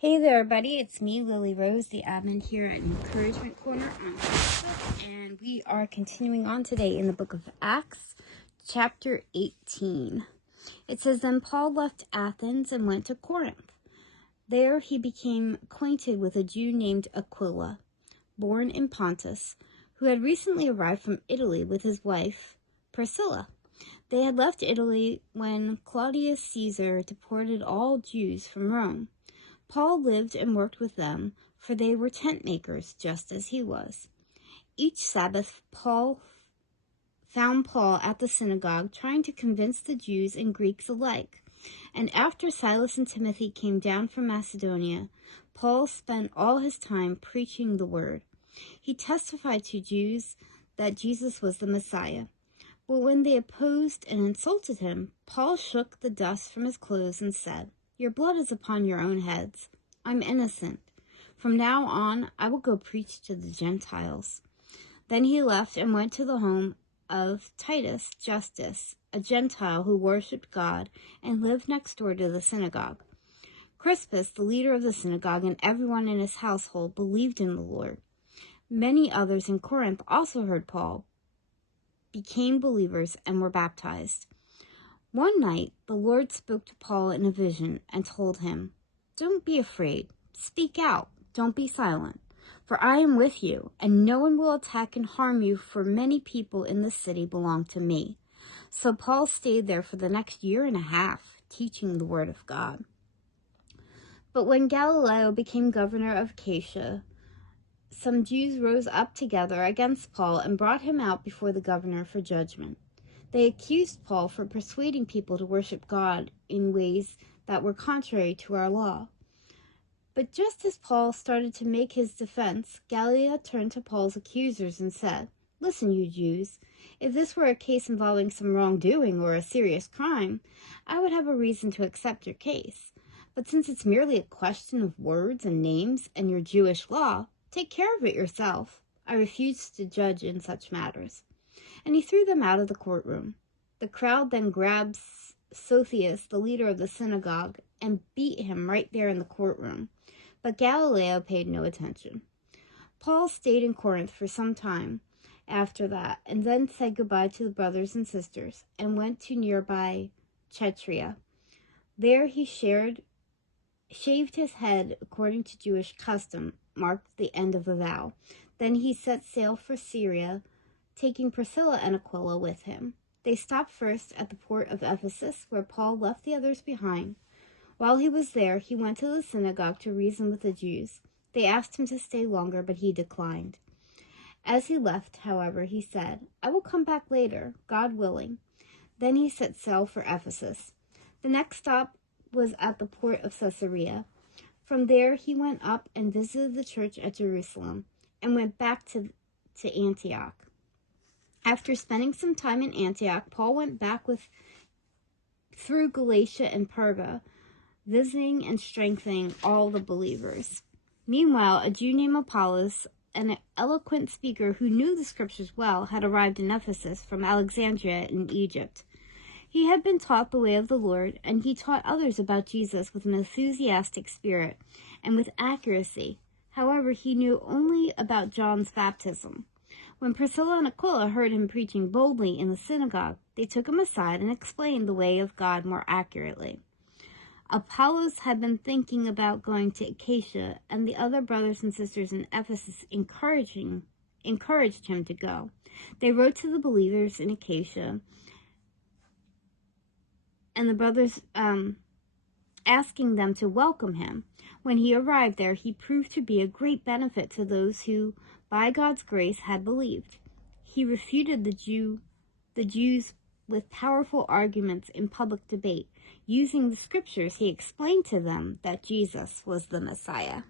Hey there, everybody. It's me, Lily Rose, the admin here at Encouragement Corner on Facebook, and we are continuing on today in the book of Acts, chapter 18. It says, Then Paul left Athens and went to Corinth. There he became acquainted with a Jew named Aquila, born in Pontus, who had recently arrived from Italy with his wife, Priscilla. They had left Italy when Claudius Caesar deported all Jews from Rome. Paul lived and worked with them, for they were tent makers, just as he was. Each Sabbath, Paul found Paul at the synagogue, trying to convince the Jews and Greeks alike. And after Silas and Timothy came down from Macedonia, Paul spent all his time preaching the word. He testified to Jews that Jesus was the Messiah. But when they opposed and insulted him, Paul shook the dust from his clothes and said, Your blood is upon your own heads. I'm innocent. From now on, I will go preach to the Gentiles. Then he left and went to the home of Titus Justus, a Gentile who worshipped God and lived next door to the synagogue. Crispus, the leader of the synagogue, and everyone in his household believed in the Lord. Many others in Corinth also heard Paul, became believers, and were baptized. One night, the Lord spoke to Paul in a vision and told him, Don't be afraid. Speak out. Don't be silent. For I am with you, and no one will attack and harm you, for many people in this city belong to me. So Paul stayed there for the next year and a half, teaching the word of God. But when Gallio became governor of Achaia, some Jews rose up together against Paul and brought him out before the governor for judgment. They accused Paul for persuading people to worship God in ways that were contrary to our law. But just as Paul started to make his defense, Gallio turned to Paul's accusers and said, Listen, you Jews, if this were a case involving some wrongdoing or a serious crime, I would have a reason to accept your case. But since it's merely a question of words and names and your Jewish law, take care of it yourself. I refuse to judge in such matters. And he threw them out of the courtroom. The crowd then grabbed Sothius, the leader of the synagogue, and beat him right there in the courtroom. But Gallio paid no attention. Paul stayed in Corinth for some time after that, and then said goodbye to the brothers and sisters, and went to nearby Chetria. There he shaved his head according to Jewish custom, marked the end of the vow. Then he set sail for Syria, taking Priscilla and Aquila with him. They stopped first at the port of Ephesus, where Paul left the others behind. While he was there, he went to the synagogue to reason with the Jews. They asked him to stay longer, but he declined. As he left, however, he said, I will come back later, God willing. Then he set sail for Ephesus. The next stop was at the port of Caesarea. From there, he went up and visited the church at Jerusalem, and went back to Antioch. After spending some time in Antioch, Paul went back through Galatia and Perga, visiting and strengthening all the believers. Meanwhile, a Jew named Apollos, an eloquent speaker who knew the scriptures well, had arrived in Ephesus from Alexandria in Egypt. He had been taught the way of the Lord, and he taught others about Jesus with an enthusiastic spirit and with accuracy. However, he knew only about John's baptism. When Priscilla and Aquila heard him preaching boldly in the synagogue, they took him aside and explained the way of God more accurately. Apollos had been thinking about going to Achaia, and the other brothers and sisters in Ephesus encouraged him to go. They wrote to the believers in Achaia, and the brothers asking them to welcome him. When he arrived there, he proved to be a great benefit to those who, by God's grace, had believed. He refuted the Jews with powerful arguments in public debate. Using the scriptures, he explained to them that Jesus was the Messiah.